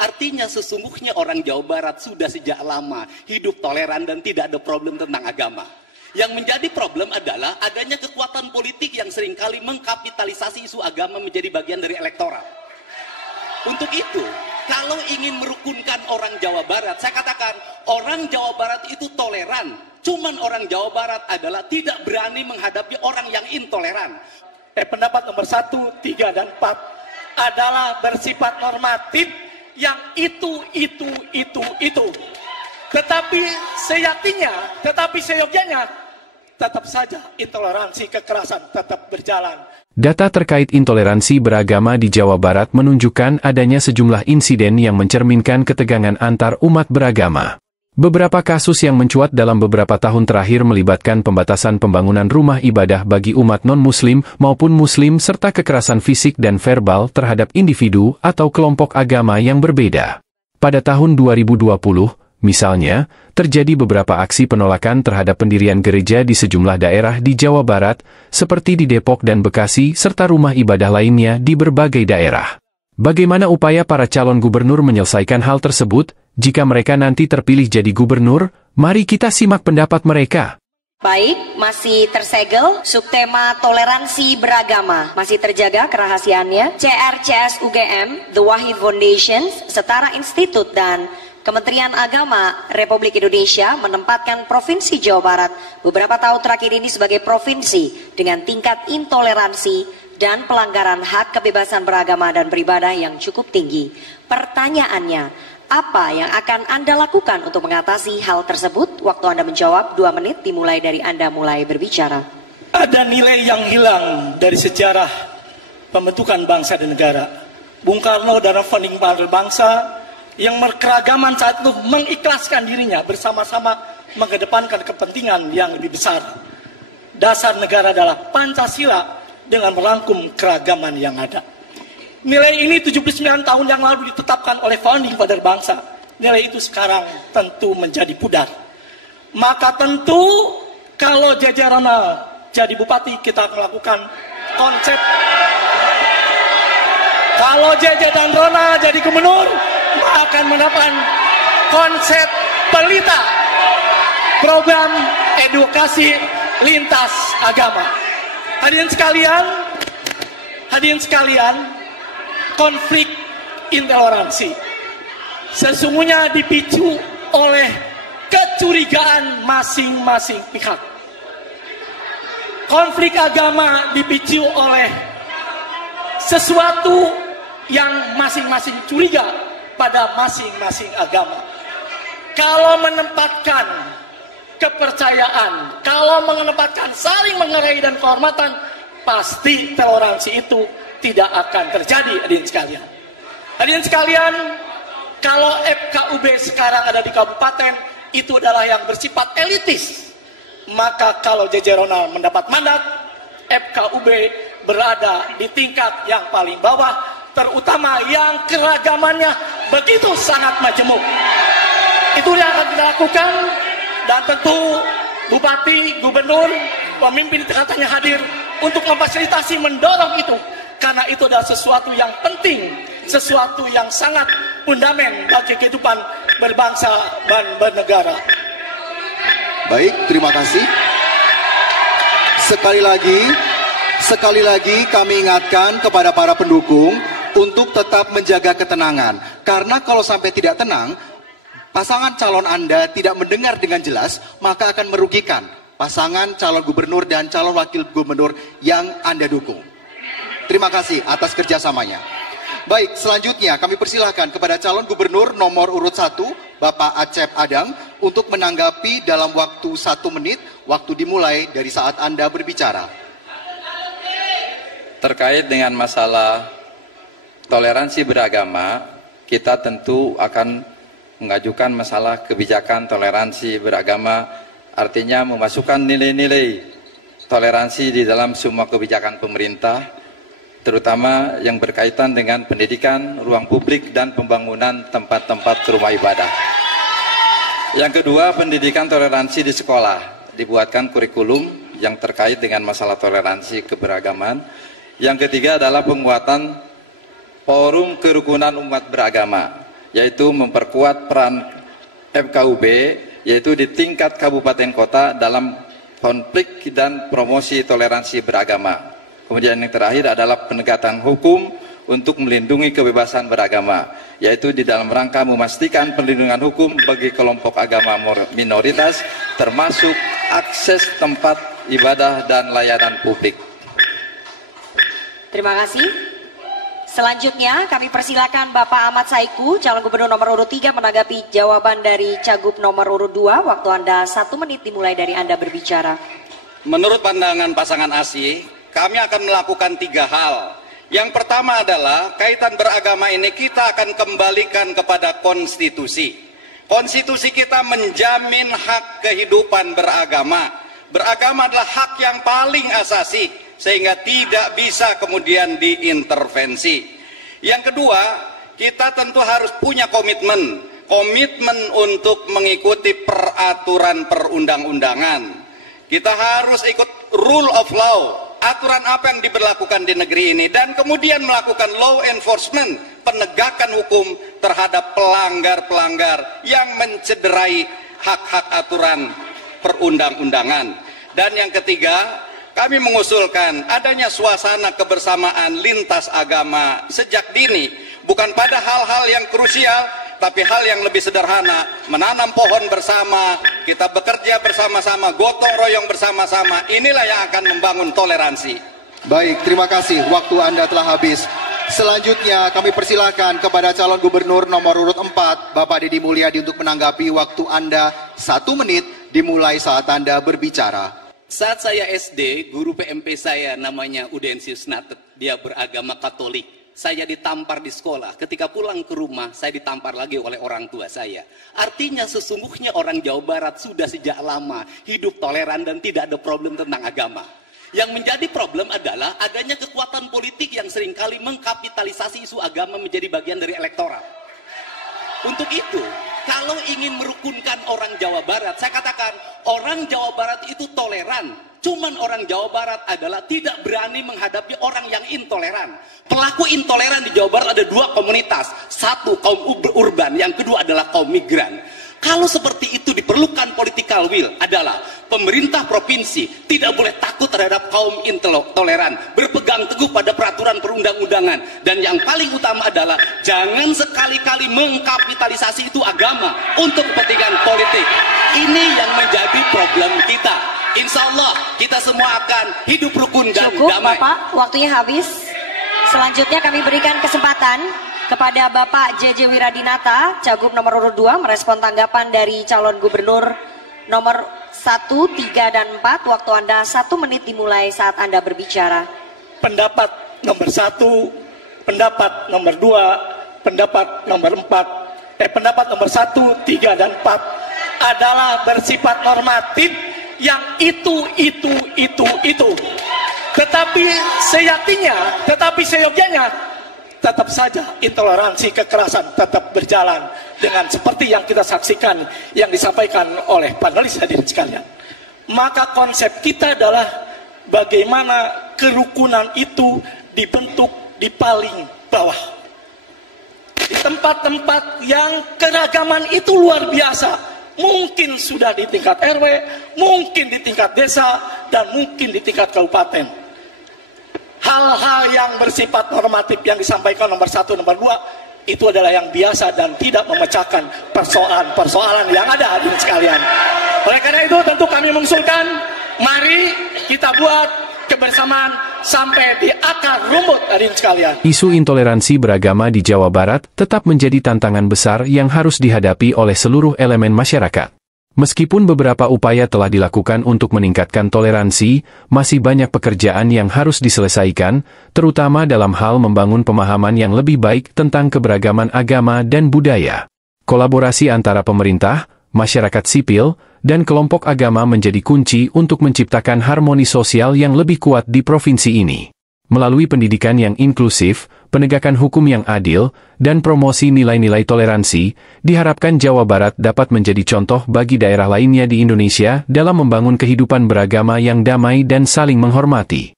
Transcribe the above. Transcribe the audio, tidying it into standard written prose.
Artinya sesungguhnya orang Jawa Barat sudah sejak lama hidup toleran dan tidak ada problem tentang agama. Yang menjadi problem adalah adanya kekuatan politik yang seringkali mengkapitalisasi isu agama menjadi bagian dari elektoral. Untuk itu, kalau ingin merukunkan orang Jawa Barat, saya katakan orang Jawa Barat itu toleran. Cuman orang Jawa Barat adalah tidak berani menghadapi orang yang intoleran. Pendapat nomor 1, 3, dan 4 adalah bersifat normatif yang itu. Tetapi seyogyanya tetap saja intoleransi kekerasan tetap berjalan. Data terkait intoleransi beragama di Jawa Barat menunjukkan adanya sejumlah insiden yang mencerminkan ketegangan antar umat beragama. Beberapa kasus yang mencuat dalam beberapa tahun terakhir melibatkan pembatasan pembangunan rumah ibadah bagi umat non-Muslim maupun Muslim serta kekerasan fisik dan verbal terhadap individu atau kelompok agama yang berbeda. Pada tahun 2020, misalnya, terjadi beberapa aksi penolakan terhadap pendirian gereja di sejumlah daerah di Jawa Barat, seperti di Depok dan Bekasi serta rumah ibadah lainnya di berbagai daerah. Bagaimana upaya para calon gubernur menyelesaikan hal tersebut? Jika mereka nanti terpilih jadi gubernur, mari kita simak pendapat mereka. Baik, masih tersegel subtema toleransi beragama. Masih terjaga kerahasiaannya. CRCS UGM, The Wahid Foundation, Setara Institut, dan Kementerian Agama Republik Indonesia menempatkan Provinsi Jawa Barat beberapa tahun terakhir ini sebagai provinsi dengan tingkat intoleransi dan pelanggaran hak kebebasan beragama dan beribadah yang cukup tinggi. Pertanyaannya, apa yang akan Anda lakukan untuk mengatasi hal tersebut? Waktu Anda menjawab 2 menit dimulai dari Anda mulai berbicara. Ada nilai yang hilang dari sejarah pembentukan bangsa dan negara. Bung Karno dalam founding father bangsa yang keragaman saat itu mengikhlaskan dirinya bersama-sama mengedepankan kepentingan yang lebih besar. Dasar negara adalah Pancasila dengan merangkum keragaman yang ada. Nilai ini 79 tahun yang lalu ditetapkan oleh founding father bangsa. Nilai itu sekarang tentu menjadi pudar. Maka tentu kalau JJ Rona jadi bupati, kita melakukan konsep. Kalau JJ dan Rona jadi gubernur, akan mendapatkan konsep pelita, program edukasi lintas agama. Hadirin sekalian, konflik intoleransi sesungguhnya dipicu oleh kecurigaan masing-masing pihak. Konflik agama dipicu oleh sesuatu yang masing-masing curiga pada masing-masing agama. Kalau menempatkan kepercayaan, kalau menempatkan saling menghargai dan kehormatan, pasti toleransi itu tidak akan terjadi, hadirin sekalian. Hadirin sekalian, kalau FKUB sekarang ada di kabupaten, itu adalah yang bersifat elitis. Maka kalau JJ Ronald mendapat mandat, FKUB berada di tingkat yang paling bawah, terutama yang keragamannya begitu sangat majemuk. Itu yang akan kita lakukan, dan tentu bupati, gubernur, pemimpin tingkatannya hadir untuk memfasilitasi, mendorong itu. Karena itu adalah sesuatu yang penting, sesuatu yang sangat fundamental bagi kehidupan berbangsa dan bernegara. Baik, terima kasih. Sekali lagi kami ingatkan kepada para pendukung untuk tetap menjaga ketenangan. Karena kalau sampai tidak tenang, pasangan calon Anda tidak mendengar dengan jelas, maka akan merugikan pasangan calon gubernur dan calon wakil gubernur yang Anda dukung. Terima kasih atas kerjasamanya. Baik, selanjutnya kami persilahkan kepada calon gubernur nomor urut 1, Bapak Acep Adang, untuk menanggapi dalam waktu 1 menit, waktu dimulai dari saat Anda berbicara. Terkait dengan masalah toleransi beragama, kita tentu akan mengajukan masalah kebijakan toleransi beragama, artinya memasukkan nilai-nilai toleransi di dalam semua kebijakan pemerintah, terutama yang berkaitan dengan pendidikan, ruang publik, dan pembangunan tempat-tempat rumah ibadah. Yang kedua, pendidikan toleransi di sekolah. Dibuatkan kurikulum yang terkait dengan masalah toleransi keberagaman. Yang ketiga adalah penguatan forum kerukunan umat beragama. yaitu memperkuat peran FKUB, yaitu di tingkat kabupaten kota dalam konflik dan promosi toleransi beragama. Kemudian yang terakhir adalah penegakan hukum untuk melindungi kebebasan beragama, yaitu di dalam rangka memastikan perlindungan hukum bagi kelompok agama minoritas, termasuk akses tempat ibadah dan layanan publik. Terima kasih. Selanjutnya kami persilakan Bapak Ahmad Saiku, calon gubernur nomor urut 3 menanggapi jawaban dari Cagup nomor urut 2. Waktu Anda 1 menit dimulai dari Anda berbicara. Menurut pandangan pasangan ASI, kami akan melakukan 3 hal. Yang pertama adalah kaitan beragama ini kita akan kembalikan kepada konstitusi. Konstitusi kita menjamin hak kehidupan beragama. Beragama adalah hak yang paling asasi, sehingga tidak bisa kemudian diintervensi. Yang kedua, kita tentu harus punya komitmen untuk mengikuti peraturan perundang-undangan. Kita harus ikut rule of law, aturan apa yang diberlakukan di negeri ini, dan kemudian melakukan law enforcement, penegakan hukum terhadap pelanggar-pelanggar yang mencederai hak-hak aturan perundang-undangan. Dan yang ketiga, kami mengusulkan adanya suasana kebersamaan lintas agama sejak dini, bukan pada hal-hal yang krusial, tapi hal yang lebih sederhana, menanam pohon bersama, kita bekerja bersama-sama, gotong royong bersama-sama, inilah yang akan membangun toleransi. Baik, terima kasih. Waktu Anda telah habis. Selanjutnya kami persilakan kepada calon gubernur nomor urut 4, Bapak Deddy Mulyadi, untuk menanggapi. Waktu Anda 1 menit dimulai saat Anda berbicara. Saat saya SD, guru PMP saya namanya Udensius Natet, dia beragama Katolik. Saya ditampar di sekolah, ketika pulang ke rumah saya ditampar lagi oleh orang tua saya. Artinya sesungguhnya orang Jawa Barat sudah sejak lama hidup toleran dan tidak ada problem tentang agama. Yang menjadi problem adalah adanya kekuatan politik yang seringkali mengkapitalisasi isu agama menjadi bagian dari elektoral. Untuk itu, kalau ingin merukunkan orang Jawa Barat, saya katakan orang Jawa Barat itu toleran. Cuman orang Jawa Barat adalah tidak berani menghadapi orang yang intoleran. Pelaku intoleran di Jawa Barat ada 2 komunitas. Satu kaum urban, yang kedua adalah kaum migran. Kalau seperti itu diperlukan political will adalah pemerintah provinsi tidak boleh takut terhadap kaum intoleran, berpegang teguh pada peraturan perundang-undangan, dan yang paling utama adalah jangan sekali-kali mengkapitalisasi itu agama untuk kepentingan politik. Ini yang menjadi problem kita. Insya Allah kita semua akan hidup rukun dan Cukup, damai. Bapak, waktunya habis. Selanjutnya kami berikan kesempatan kepada Bapak JJ Wiradinata, Cagup nomor urut 2, merespon tanggapan dari calon gubernur nomor 1, 3, dan 4. Waktu Anda 1 menit dimulai saat Anda berbicara. Pendapat nomor 1, pendapat nomor 2, pendapat nomor 4, pendapat nomor 1, 3, dan 4 adalah bersifat normatif yang itu. Tetapi seyogyanya tetap saja intoleransi kekerasan tetap berjalan dengan seperti yang kita saksikan yang disampaikan oleh panelis hadirin sekalian. Maka konsep kita adalah bagaimana kerukunan itu dibentuk di paling bawah. Di tempat-tempat yang keragaman itu luar biasa. Mungkin sudah di tingkat RW, mungkin di tingkat desa, dan mungkin di tingkat kabupaten. Hal-hal yang bersifat normatif yang disampaikan nomor 1, nomor 2 itu adalah yang biasa dan tidak memecahkan persoalan-persoalan yang ada hadirin sekalian. Oleh karena itu tentu kami mengusulkan, mari kita buat kebersamaan sampai di akar rumput hadirin sekalian. Isu intoleransi beragama di Jawa Barat tetap menjadi tantangan besar yang harus dihadapi oleh seluruh elemen masyarakat. Meskipun beberapa upaya telah dilakukan untuk meningkatkan toleransi, masih banyak pekerjaan yang harus diselesaikan, terutama dalam hal membangun pemahaman yang lebih baik tentang keberagaman agama dan budaya. Kolaborasi antara pemerintah, masyarakat sipil, dan kelompok agama menjadi kunci untuk menciptakan harmoni sosial yang lebih kuat di provinsi ini. Melalui pendidikan yang inklusif, penegakan hukum yang adil, dan promosi nilai-nilai toleransi, diharapkan Jawa Barat dapat menjadi contoh bagi daerah lainnya di Indonesia dalam membangun kehidupan beragama yang damai dan saling menghormati.